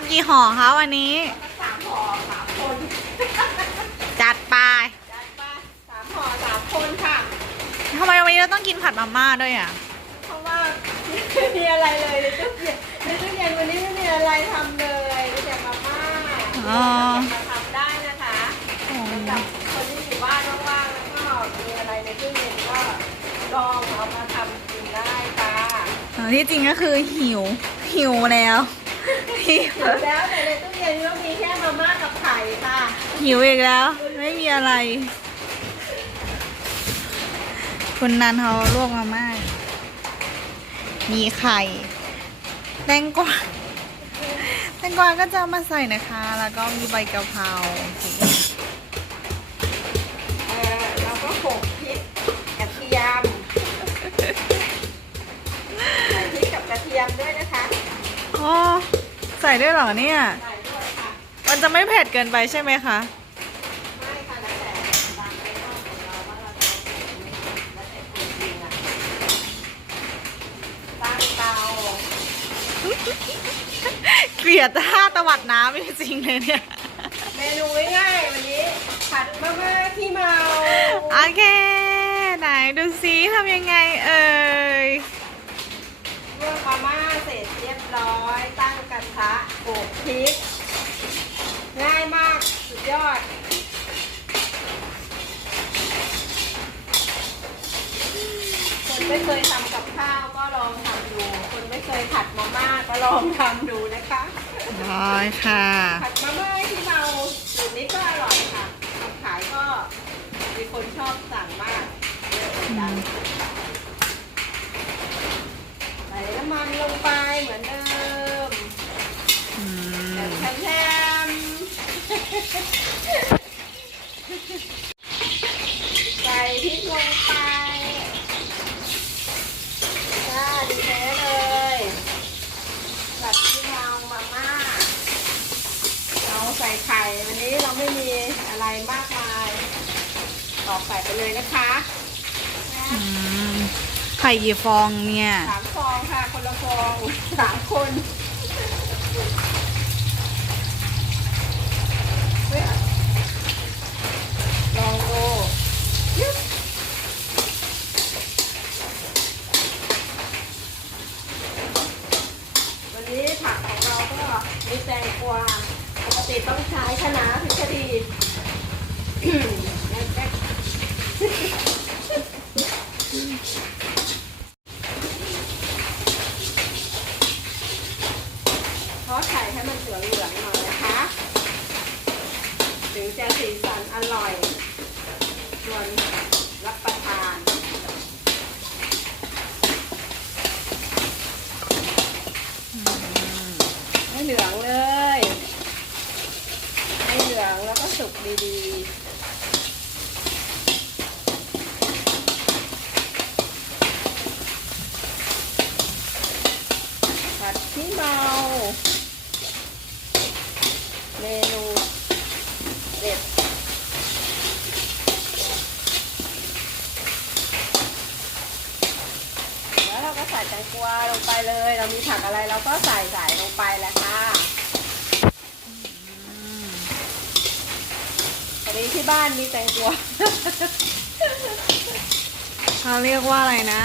ำกี่ห่อคะวันนี้ สามห่อสามคนจัดไปจัดไปสามห่อสามคนค่ะ ทำไมวันนี้เราต้องกินผัดมาม่าด้วยอะ เพราะว่าไม่มีอะไรเลยในตู้เย็นในตู้เย็นวันนี้ไม่มีอะไรทำเลยมีแต่มาม่าอ๋อ มาทำได้นะคะสำหรับคนที่อยู่บ้านว่างๆแล้วก็มีอะไรในตู้เย็นก็ลองเอามาทำกินได้ค่ะอ๋อที่จริงก็คือหิว หิวแล้วหิว แล้วแต่ในตู้เย็นก็มีแค่มาม่ากับไข่ค่ะ หิวอีกแล้ว ไม่มีอะไร คุณนันเขาลวกมาม่า มีไข่แตงกวาแตงกวาก็จะเอามาใส่นะคะ แล้วก็มีใบกะเพราโอเคเออเราก็โขลกพริกกระเทียมใส่พริกกับกระเทียมด้วยนะคะอ๋อ ใส่ด้วยเหรอเนี่ยใส่ด้วยค่ะมันจะไม่เผ็ดเกินไปใช่ไหมคะไม่ค่ะแล้วแต่ตามใจชอบของเราว่าเราจะเอาแบบไหนแล้วแต่คนจริงอะตั้งเตาเกลียดท่าตวัดน้ำจริงๆเลยเนี่ย เมนูง่ายๆวันนี้ผัดมาม่าขี้เมา โอเค ไหนดูซิทำยังไงเอ่ย ลวกมาม่าเสร็จเรียบร้อย ตั้งกระทะโขลกพริก ง่ายมากสุดยอด คนไม่เคยทำกับข้าวก็ลองทำดู คนไม่เคยผัดมาม่าก็ลองทำดูนะคะ ร้อยค่ะ ผัดมาม่าที่เราสูตรนี้ก็อร่อยค่ะทำขายก็มีคนชอบสั่งมากเยอะเหมือนกันใส่ น้ำมันลงไปเหมือนเดิมแถมแถมใส่พริกลงไปจ้าดีแท้เลยผัดที่เมามาม่าเราใส่ไข่วันนี้เราไม่มีอะไรมากมายตอกใส่ไปเลยนะคะ ไข่กี่ฟองเนี่ยสามฟองค่ะคนละฟองสามคนลองดูวันนี้ผักของเราก็มีแตงกวาปกติต้องใช้คะน้าถึงจะดี แป๊บๆทอดไข่ ให้มันเหลืองเหลืองๆหน่อยนะคะ ถึงจะสีสันอร่อยชวนรับประทาน ให้เหลืองเลย ให้เหลืองแล้วก็สุกดีๆ ผัดขี้เมา เมนูเด็ดแล้วเราก็ใส่แตงกวาลงไปเลย เรามีผักอะไรเราก็ใส่ใส่ลงไปแหละค่ะพอดีที่บ้านมีแตงกวาเขาเรียกว่าอะไรนะ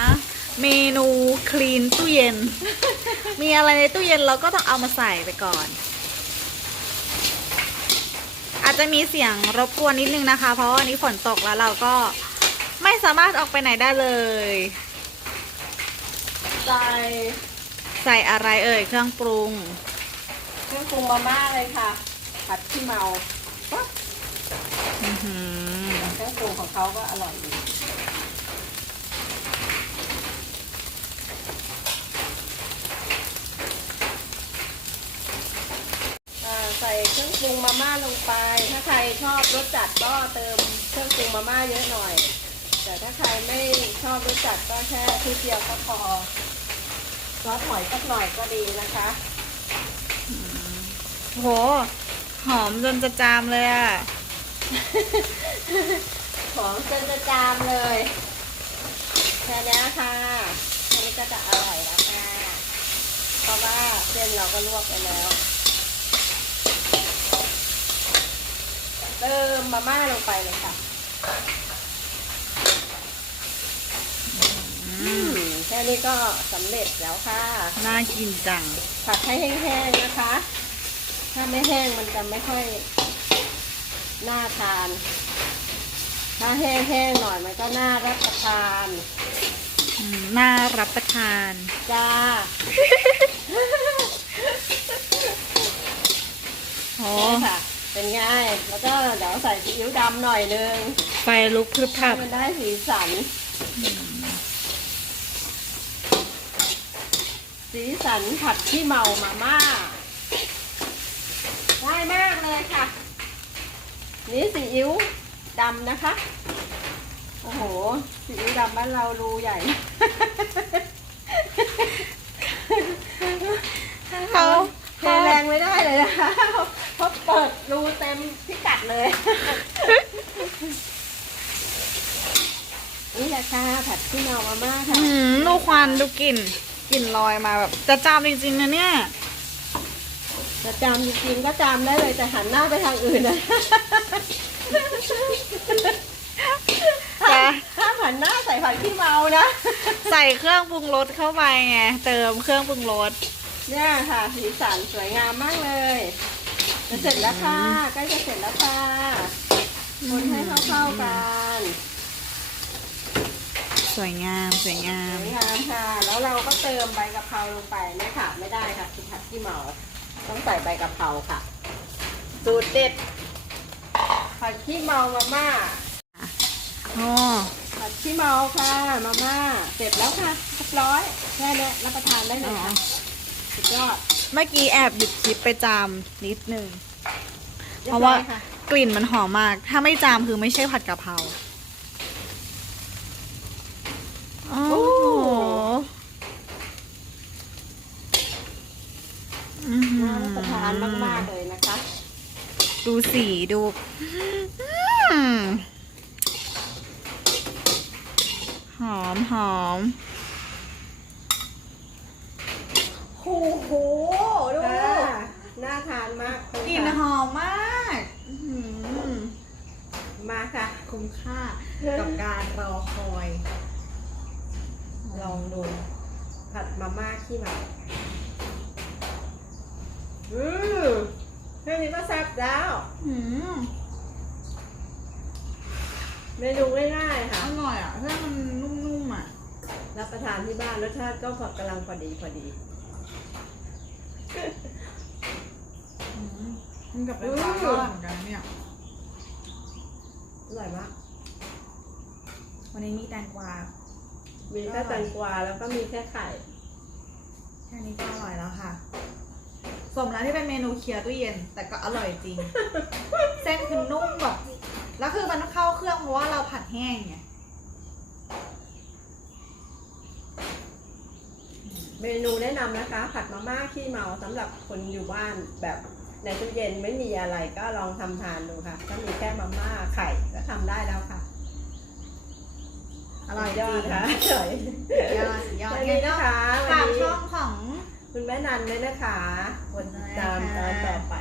เมนูคลีนตู้เย็น มีอะไรในตู้เย็นเราก็ต้องเอามาใส่ไปก่อน จจะมีเสียงรบกวนนิดนึงนะคะ เพราะว่าวันนี้ฝนตกแล้วเราก็ไม่สามารถออกไปไหนได้เลยใส่ใส่อะไรเอ่ยเครื่องปรุง เครื่องปรุงมาม่าเลยค่ะ ผัดขี้เมาปั๊บอื้อหือเครื่องปรุงของเขาก็อร่อยดีอ่าใส่ เครื่องปรุงมาม่าลงไป ถ้าใครชอบรสจัดก็เติมเครื่องปรุงมาม่าเยอะหน่อย แต่ถ้าใครไม่ชอบรสจัดก็แค่ทีเดียวก็พอซอสหอยสักหน่อยก็ดีนะคะโห หอมจนจะจามเลยอะของจนจะจามเลยแค่นี้ค่ะแค่นี้ก็จะอร่อยแล้วค่ะ เพราะว่าเส้นเราก็ลวกไปแล้ว เติมมาม่าลงไปเลยค่ะอืมแค่นี้ก็สำเร็จแล้วค่ะ น่ากินจัง ผัดให้แห้งๆนะคะ ถ้าไม่แห้งมันจะไม่ค่อยน่าทาน ถ้าแห้งๆหน่อยมันก็น่ารับประทานอืมน่ารับประทาน จ้า โอ้ นี่ค่ะ เป็นไง แล้วก็เดี๋ยวใส่ซีอิ๊วดำหน่อยนึงไฟลุกพรึบพให้รับมันได้สีสัน สีสันผัดที่เมามาม่าง่ายมากเลยค่ะ นี่ซีอิ๊วดำนะคะ โอ้โหซีอิ๊วดำบ้านเรารูใหญ่ เขาเทแรงไม่ได้เลยนะคะ เพราะเปิดรูเต็มพิกัดเลย นี่แหละค่ะผัดที่เมามาม่าค่ะ อืมดูควันดูกลิ่นกลิ่นลอยมาแบบจะจามจริงๆนะเนี่ย จะจำจริงๆก็จำได้เลยแต่หันหน้าไปทางอื่นนะจ้ะถ้ามหันหน้าใส่ผัดขี้เมานะ ใส่เครื่องปรุงรสเข้าไปไงเติมเครื่องปรุงรสเนี่ยค่ะสีสันสวยงามมากเลย จะเสร็จแล้วค่ะ ใกล้จะเสร็จแล้วค่ะ คนให้เข้าๆกัน สวยงามสวยงาสม วยงามค่ะ แล้วเราก็เติมใบกะเพราลงไปไม่ขาดไม่ได้ค่ะคือผัดขี้เมาต้องใส่ใบกะเพราค่ะ สูตรเด็ดผัดขี้เมามาม่าอ๋อผัดขี้เมาค่ะมาม่าเสร็จแล้วค่ะเรียบร้อยแค่นี้รับประทานได้เลยค่ะสุดยอด เมื่อกี้แอบหยุดคลิปไปจามนิดนึงรียเพบราะร้ว่าอยค่ะกลิ่นมันหอมมาก ถ้าไม่จามคือไม่ใช่ผัดกะเพราโอ้โหอื้อหือน่ารับประทานมาก ๆ เลยนะคะ ดูสีดูอืมหอมหอมโอ้โหดูน่าทานมาก ก ลิ่นหอมมากอื้อหือมาค่ะคุ้มค่ากับการรอคอย ลองดู ผัดมาม่าขี้เมาอืมแค่นี้ก็แซ่บแล้วอืมเมนูง่ายๆค่ะอร่อยอะเพื่อนมันนุ่มๆอะ รับประทานที่บ้านรสชาติก็พอกำลังพอดีพอดี มันกับเป็นปลาทอดเหมือนกันเนี่ยอร่อยมากวันนี้มีแตงกวา มีแค่แตงกวาแล้วก็มีแค่ไข่แค่นี้ก็อร่อยแล้วค่ะ สมแล้วที่เป็นเมนูเคลียร์ตู้เย็น แต่ก็อร่อยจริง เส้นคือนุ่มแบบ แล้วคือมันเข้าเครื่องเพราะว่าเราผัดแห้งไง เมนูแนะนำนะคะ ผัดมาม่าขี้เมาสำหรับคนอยู่บ้านแบบ ในตู้เย็นไม่มีอะไรก็ลองทำทานดูค่ะก็มีแค่มาม่าไข่ก็ทำได้แล้วค่ะ อร่อยยอจริดงค่ะอร่อยยอดสุดยอดแค่นี้นะคะวัฝานกนี้ช่องของคุณแม่นันด้วยนะคะกดติดตามได้ตค่ะอนต่อไป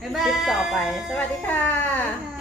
บ๊ายบาคยลิปต่อไป สวัสดีค่ะบ๊ายบาย